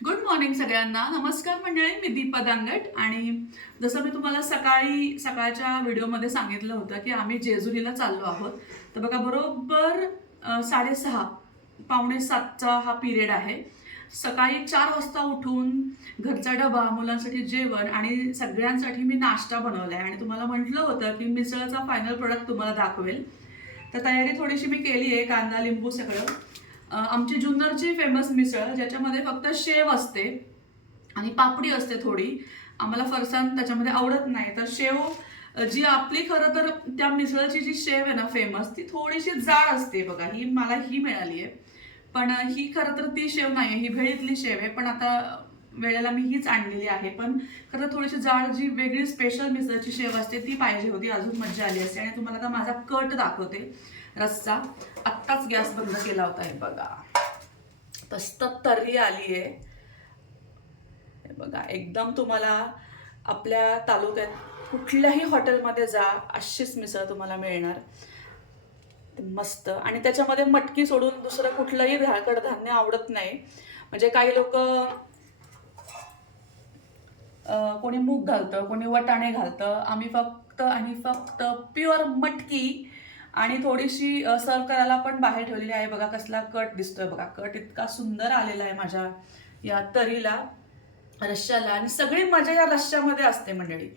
Good morning सगळ्यांना. नमस्कार मंडळी, मी दीपा दांगट. आणि जसं मी तुम्हाला सकाळच्या व्हिडिओमध्ये सांगितलं होतं की आम्ही जेजुरीला चाललो आहोत. तर बघा, बरोबर 6:30 पावणे 7चा हा पिरियड आहे. सकाळी 4 वाजता उठून घरचा डबा, मुलांसाठी जेवण आणि सगळ्यांसाठी मी नाश्ता बनवला आहे. आणि तुम्हाला म्हटलं होतं की मिसळचा फायनल प्रोडक्ट तुम्हाला दाखवेल. तर तयारी थोडीशी मी केली आहे, कांदा लिंबू सगळं. आमची जुन्नरची फेमस मिसळ, ज्याच्यामध्ये फक्त शेव असते आणि पापडी असते थोडी. आम्हाला फरसाण त्याच्यामध्ये आवडत नाही, तर शेव जी आपली खरं तर त्या मिसळची जी शेव आहे ना फेमस, ती थोडीशी जाड असते बघा. ही मिळाली आहे, पण ही खरं तर ती शेव नाही आहे, ही भेळीतली शेव आहे. पण आता वेळेला मी हीच आणलेली आहे. पण खरं थोडीशी जाड जी वेगळी स्पेशल मिसळची शेव असते ती पाहिजे होती, अजून मज्जा आली असते. आणि तुम्हाला आता माझा कट दाखवते रस्सा. आत्ताच गॅस बंद केला होता, हे बघा. मस्त तर्री आली आहे, हे बघा. एकदम तुम्हाला आपल्या तालुक्यात कुठल्याही हॉटेलमध्ये जा, अशीच मिसळ तुम्हाला मिळणार. मस्त. आणि त्याच्यामध्ये मटकी सोडून दुसरं कुठलंही कडधान्य आवडत नाही. म्हणजे काही लोक कोणी मूग घालतं, कोणी वटाणे घालतं. आम्ही फक्त आणि फक्त प्युअर मटकी आणि थोडीशी सर्व करायला पण बाहेर ठेवलेली आहे. बघा कसला कट दिसतोय, बघा. कट इतका सुंदर आलेला आहे माझ्या या तरीला, रश्श्याला. आणि सगळी मजा या रश्श्यामध्ये असते मंडळी.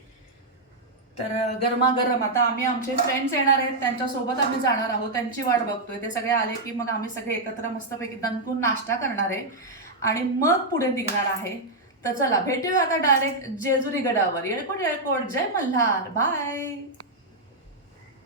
तर गरमागरम आता आम्ही, आमचे फ्रेंड्स येणार आहेत, त्यांच्यासोबत आम्ही जाणार आहोत. त्यांची वाट बघतोय. ते सगळे आले की मग आम्ही सगळे एकत्र मस्तपैकी दणकून नाश्ता करणार आहे आणि मग पुढे निघणार आहे. तर चला, भेटूया आता डायरेक्ट जेजुरी गडावर. येळकोट येळकोट, जय मल्हार, बाय.